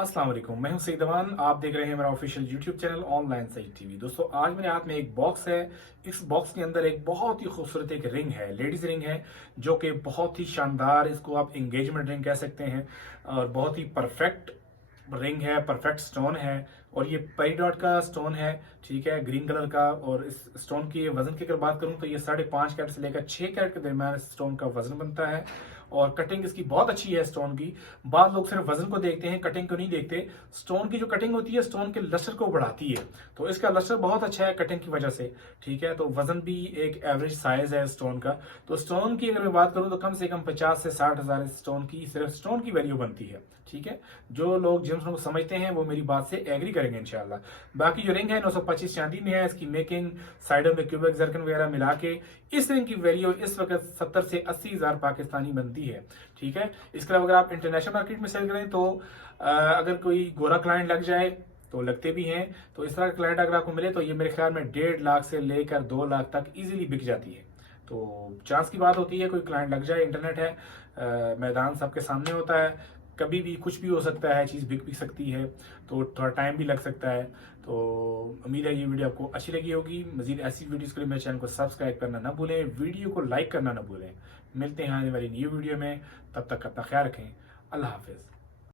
अस्सलाम वालेकुम, मैं हूं सईद अमान। आप देख रहे हैं मेरा official YouTube channel online Saeed TV. दोस्तों, आज मेरे हाथ में एक बॉक्स है। इस बॉक्स के अंदर एक बहुत ही खूबसूरत एक रिंग है, लेडीज रिंग है, जो कि बहुत ही शानदार, इसको आप एंगेजमेंट रिंग कह सकते हैं और बहुत ही परफेक्ट रिंग है, परफेक्ट स्टोन है। और ये पेरीडॉट का स्टोन है, ठीक है, ग्रीन कलर का। और इस स्टोन की वजन की अगर बात करूं तो ये 5.5 कैरेट से लेकर 6 कैरेट के दरमियान इस स्टोन का वजन बनता है। और कटिंग इसकी बहुत अच्छी है स्टोन की। बाद लोग सिर्फ वजन को देखते हैं, कटिंग को नहीं देखते। स्टोन की जो कटिंग होती है स्टोन के लस्टर को बढ़ाती है, तो इसका लस्टर बहुत अच्छा है कटिंग की वजह से, ठीक है। तो वजन भी एक एवरेज साइज है स्टोन का। तो स्टोन की अगर मैं बात करूं तो कम से कम 50 से 60 हजार स्टोन की, सिर्फ स्टोन की वैल्यू बनती है, ठीक है। जो लोग जिन समझते हैं वो मेरी बात से एग्री करेंगे इंशाल्लाह। बाकी जो रिंग है 925 चांदी में है। इसकी मेकिंग, साइडों में क्यूबिक जरकन वगैरह मिला के इस रिंग की वैल्यू इस वक्त 70 से 80 हजार पाकिस्तानी बनती है, ठीक है। इसके अलावा अगर आप इंटरनेशनल मार्केट में सेल करें तो अगर कोई गोरा क्लाइंट लग जाए तो लगते भी हैं। तो इस तरह का क्लाइंट अगर आपको मिले तो ये मेरे ख्याल में 1.5 लाख से लेकर 2 लाख तक इजीली बिक जाती है। तो चांस की बात होती है कोई क्लाइंट लग जाए। इंटरनेट है, मैदान सबके सामने होता है, कभी भी कुछ भी हो सकता है, चीज़ बिक भी सकती है, तो थोड़ा टाइम भी लग सकता है। तो उम्मीद है ये वीडियो आपको अच्छी लगी होगी। मजीद ऐसी वीडियोस के लिए मेरे चैनल को सब्सक्राइब करना ना भूलें, वीडियो को लाइक करना ना भूलें। मिलते हैं आने वाली न्यू वीडियो में, तब तक अपना ख्याल रखें। अल्लाह हाफिज़।